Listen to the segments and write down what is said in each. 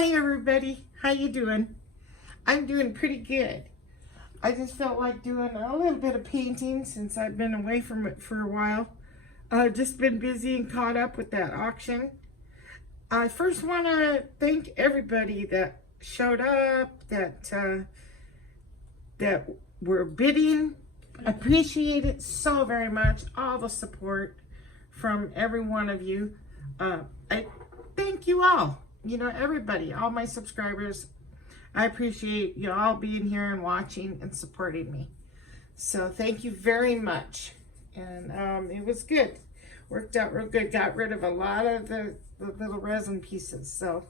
Hi everybody, how you doing? I'm doing pretty good. I just felt like doing a little bit of painting since I've been away from it for a while. I've just been busy and caught up with that auction. I first want to thank everybody that showed up, that were bidding. Appreciate it so very much. All the support from every one of you. I thank you all. You know, everybody, all my subscribers. I appreciate you all being here and watching and supporting me. So thank you very much. And it was good. Worked out real good. Got rid of a lot of the little resin pieces. So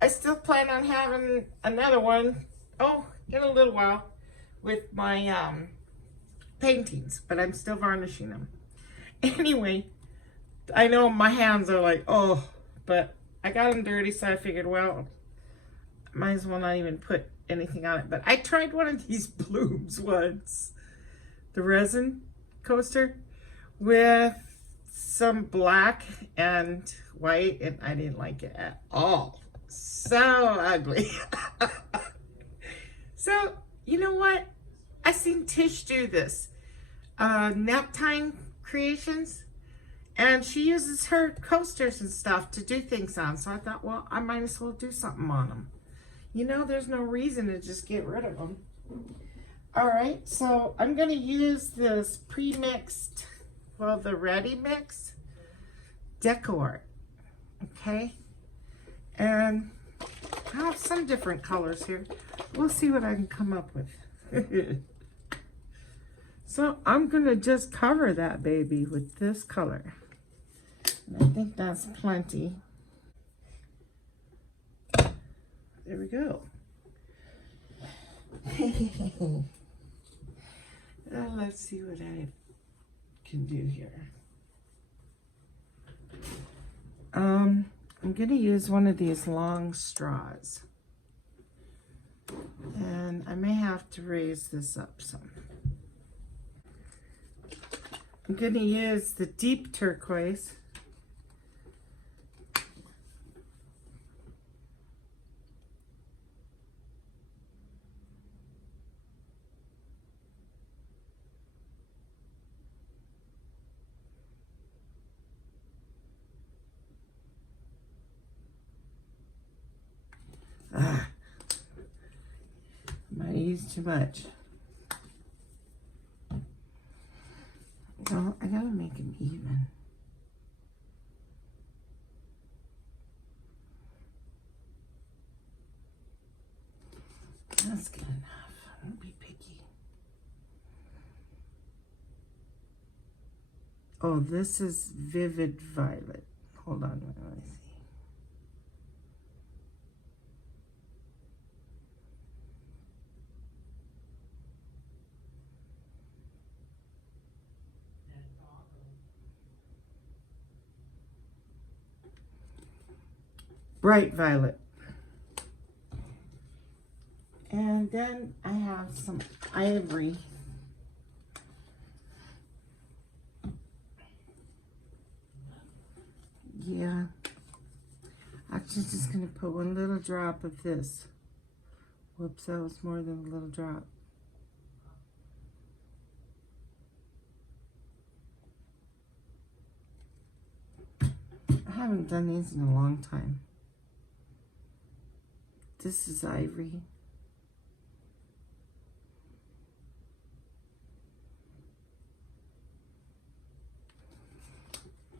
I still plan on having another one, in a little while, with my paintings, but I'm still varnishing them. Anyway, I know my hands are like, but I got them dirty, so I figured, well, might as well not even put anything on it. But I tried one of these blooms once, the resin coaster, with some black and white, and I didn't like it at all. So ugly. So, you know what? I seen Tish do this. Naptime Creations. And she uses her coasters and stuff to do things on. So I thought, well, I might as well do something on them. You know, there's no reason to just get rid of them. All right, so I'm going to use this pre-mixed, well, the ready mix, Deco Art. Okay? And I have some different colors here. We'll see what I can come up with. So I'm going to just cover that baby with this color. And I think that's plenty. There we go. Let's see what I can do here. I'm going to use one of these long straws. And I may have to raise this up some. I'm going to use the deep turquoise. Might use too much. Well, I gotta make them even. That's good enough. I won't be picky. Oh, this is Vivid Violet. Hold on, let me see. Bright violet. And then I have some ivory. Yeah. Actually, just going to put one little drop of this. Whoops, that was more than a little drop. I haven't done these in a long time. This is ivory.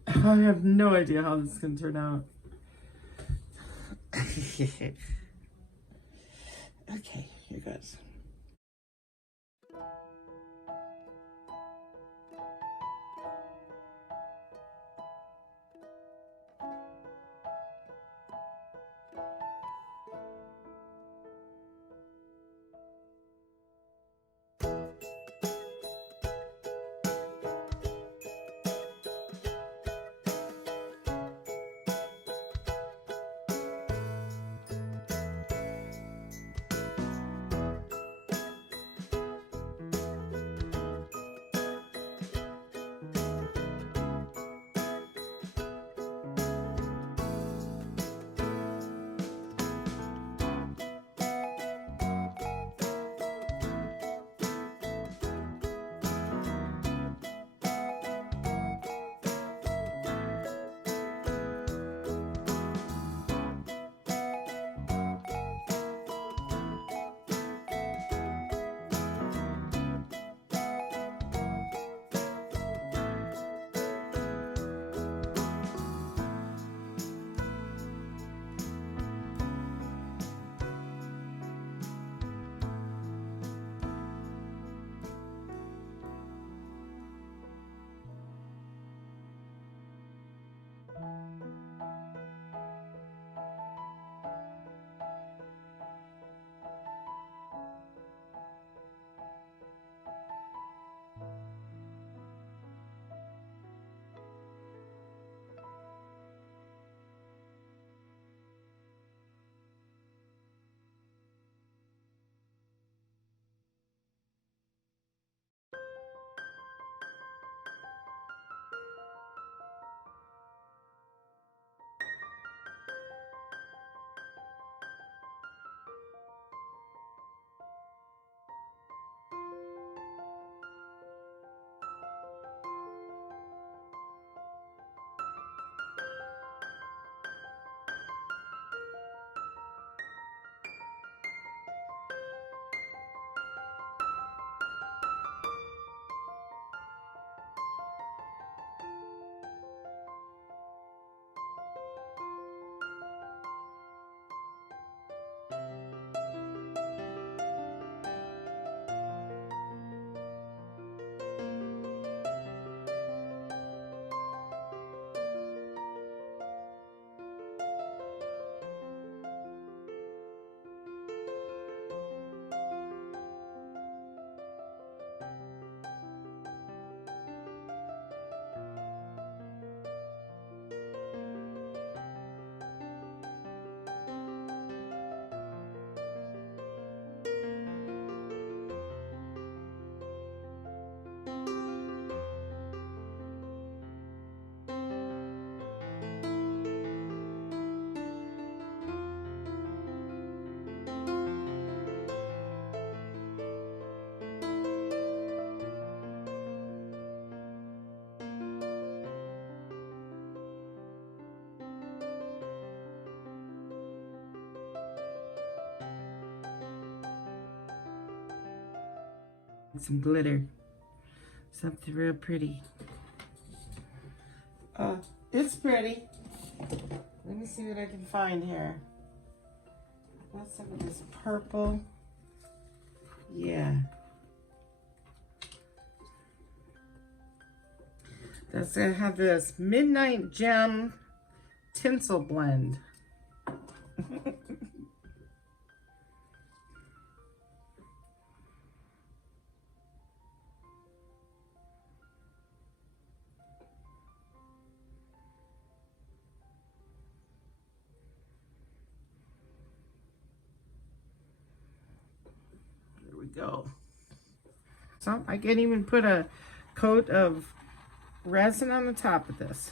I have no idea how this is going to turn out. Okay, here goes. Some glitter. Something real pretty. It's pretty. Let me see what I can find here. What's some of this purple? Yeah. That's gonna have this Midnight Gem tinsel blend. There we go. So I can even put a coat of resin on the top of this.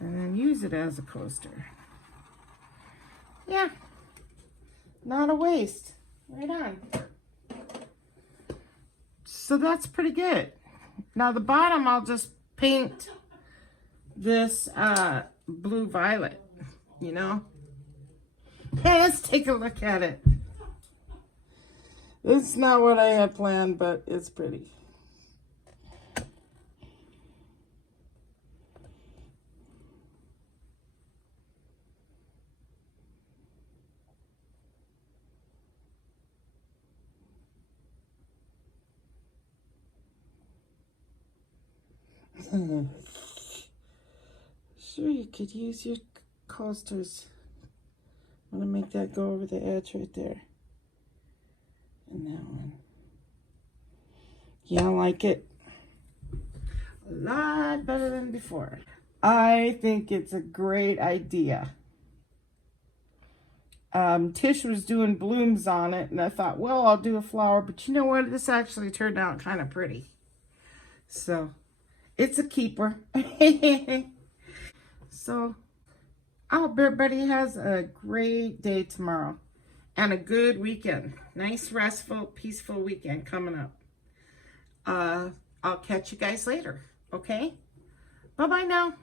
And then use it as a coaster. Yeah, not a waste. Right on. So that's pretty good. Now the bottom, I'll just paint this blue violet, you know. Hey, let's take a look at it. It's not what I had planned, but it's pretty. Sure, you could use your coasters. I'm gonna make that go over the edge right there. And that one. Yeah, I like it a lot better than before. I think it's a great idea. Tish was doing blooms on it, and I thought, well, I'll do a flower, but you know what? This actually turned out kind of pretty. So, it's a keeper. So, I hope everybody has a great day tomorrow and a good weekend. Nice, restful, peaceful weekend coming up. I'll catch you guys later, okay? Bye-bye now.